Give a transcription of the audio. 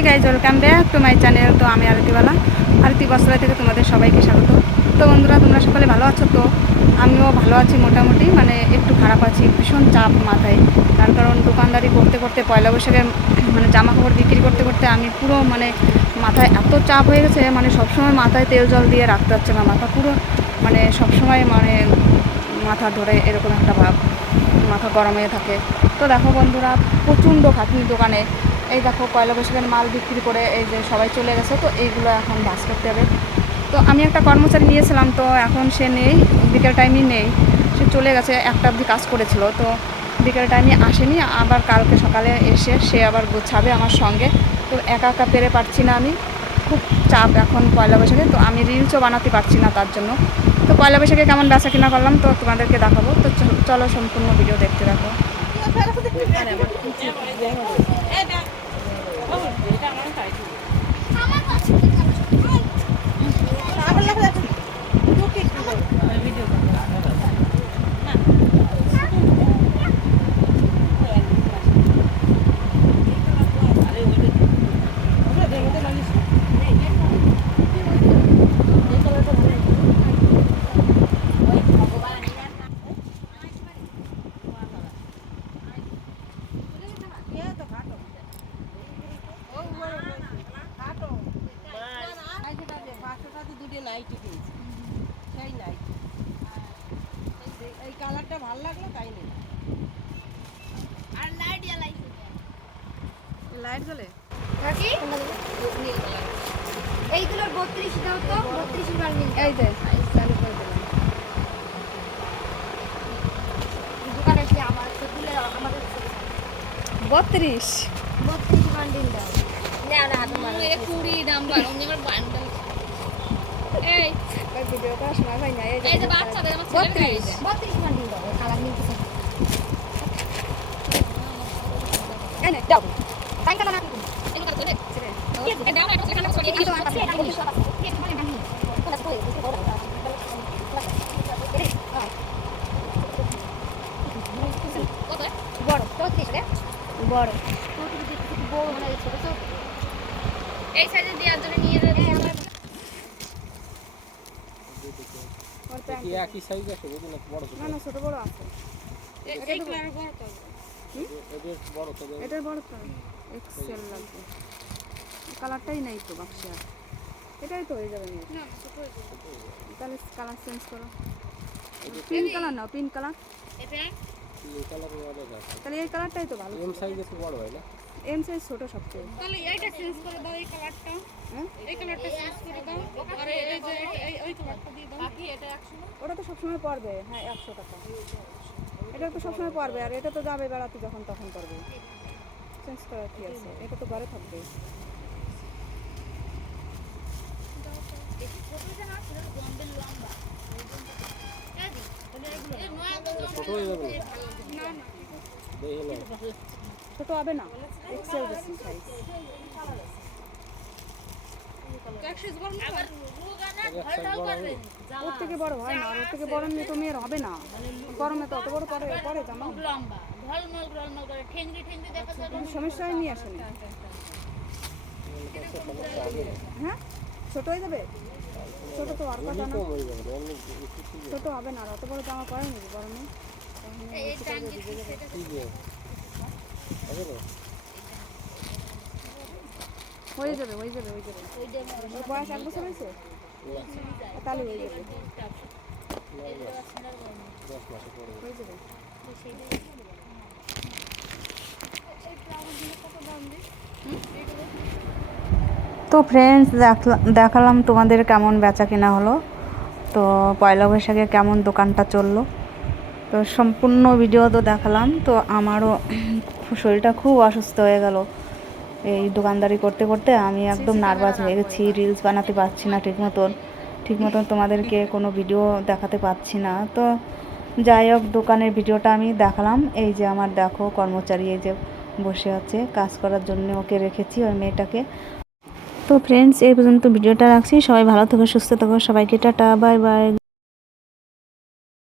Hey guys welcome back to my channel তো আমি আরতিবালা আরতি বস্ত্রালয় থেকে তোমাদের সবাইকে স্বাগত। তো বন্ধুরা, তোমরা সকলে ভালো আছো তো? আমিও ভালো আছি মোটামুটি মানে একটু খারাপ আছি, ভীষণ চাপ মাথায়। তার কারণ দোকানদারি করতে করতে, পয়লা বৈশাখের মানে জামা কাপড় বিক্রি করতে করতে আমি পুরো মানে মাথায় এত চাপ হয়ে গেছে মানে সবসময় মাথায় তেল জল দিয়ে রাখতে হচ্ছে না, মাথা পুরো মানে সবসময় মানে মাথা ধরে এরকম একটা ভাব, মাথা গরম হয়ে থাকে। তো দেখো বন্ধুরা, প্রচণ্ড খাটনি দোকানে। এই দেখো পয়লা বৈশাখের মাল বিক্রি করে এই যে সবাই চলে গেছে, তো এইগুলো এখন বাস করতে হবে। তো আমি একটা কর্মচারী নিয়েছিলাম, তো এখন সে নেই, বিকেল টাইমই নেই। সে চলে গেছে, একটা অবধি কাজ করেছিল, তো বিকেল টাইমে আসেনি, আবার কালকে সকালে এসে সে আবার গোছাবে আমার সঙ্গে। তো একা একা পেরে পারছি না আমি, খুব চাপ এখন পয়লা বৈশাখে, তো আমি রিলসও বানাতে পারছি না তার জন্য। তো পয়লা বৈশাখে কেমন বেচা কিনা করলাম, তো তোমাদেরকে দেখাবো। তো চলো সম্পূর্ণ ভিডিও দেখতে দেখো Vâng, thế. এই কালারটা ভালো লাগল তাই নেই। লাইট জ্বলে? এইগুলোর বত্রিশ দাও তো বত্রিশ বার নিন এই যে চালু করে দিলাম। দোকানে আমার আমাদের বত্রিশ? বত্রিশ বান্ডিল দাও না না কুড়ি অমনি আমার বান্ডেল এই ভিডিওটা শোনা যায় না এই যে বাচ্চাদের আমার গায়ে বত্রিশ দেয়। বত্রিশ দাও কালার নিতে এই নে দাও তাই কালার না এই কাজ করে এই দাও এটা সেখানে ছড়িয়ে কিন্তু দিও কাছে এটা নিয়ে সব আছে এটা মানে কই কত বড় চৌত্রিশ রে বড় বড় মানে ছোট ছোট এই সাইজে জন্য নিয়ে যাবে কি একই সাইজ আছে? বুঝলি না বড় না না ছোট বড় আছে। এই কালার বড় তো এদের বড় তো এটার বড় তো এক্সেল লাগবে। কালারটাই নেই তো বাক্সে আর। এটাই তো হয়ে যাবে না তাহলে কালার চেঞ্জ করো। পিঙ্ক কালার নাও পিঙ্ক কালার তাহলে এই কালারটাই তো ভালো। এম সাইজ একটু বড় হয় না? এম সাইজ ছোট সবচেয়ে। তাহলে এইটা চেঞ্জ করে দাও এই কালারটা হ্যাঁ? এই কালারটা চেঞ্জ করে দাও। আর এই যে ওটা তো সবসময় পড়বে। হ্যাঁ একশো টাকা। এটা তো সবসময় পড়বে আর এটা তো যাবে বেড়াতে যখন তখন পড়বে। চেঞ্জ করার কি আছে? এটা তো ঘরে থাকবে। ছোট হবে না? এক্সেল বেশি সাইজ ওর থেকে বড় হয় না ওর থেকে বড় মেয়ে তো মেয়ের হবে না। গরমে তো অত বড় পরে পরে জামা কিন্তু সমস্যায় নিয়ে আসেনি হ্যাঁ? ছোট হয়ে যাবে? ছোট তো আর কথা না। হয়ে ছোট হবে না আর অত বড় জামা পরে নাকি গরমে। হয়ে যাবে হয়ে যাবে হয়ে যাবে। বয়স এক বছর হয়েছে? তো ফ্রেন্ডস দেখালাম তোমাদের কেমন বেচা কেনা হলো। তো পয়লা বৈশাখে কেমন দোকানটা চলল। তো সম্পূর্ণ ভিডিও তো দেখালাম। তো আমারও শরীরটা খুব অসুস্থ হয়ে গেল। এই দোকানদারি করতে করতে আমি একদম নার্ভাস হয়ে গেছি রিলস বানাতে পারছি না ঠিক মতন। ঠিক মতন তোমাদেরকে কোনো ভিডিও দেখাতে পারছি না। তো যাই হোক, দোকানের ভিডিওটা আমি দেখালাম। এই যে আমার দেখো কর্মচারী এই যে বসে আছে, কাজ করার জন্য ওকে রেখেছি ওই মেয়েটাকে। তো ফ্রেন্ডস এই পর্যন্ত ভিডিওটা রাখছি। সবাই ভালো থেকো, সুস্থ থেকো, সবাইকে টাটা বাই বাই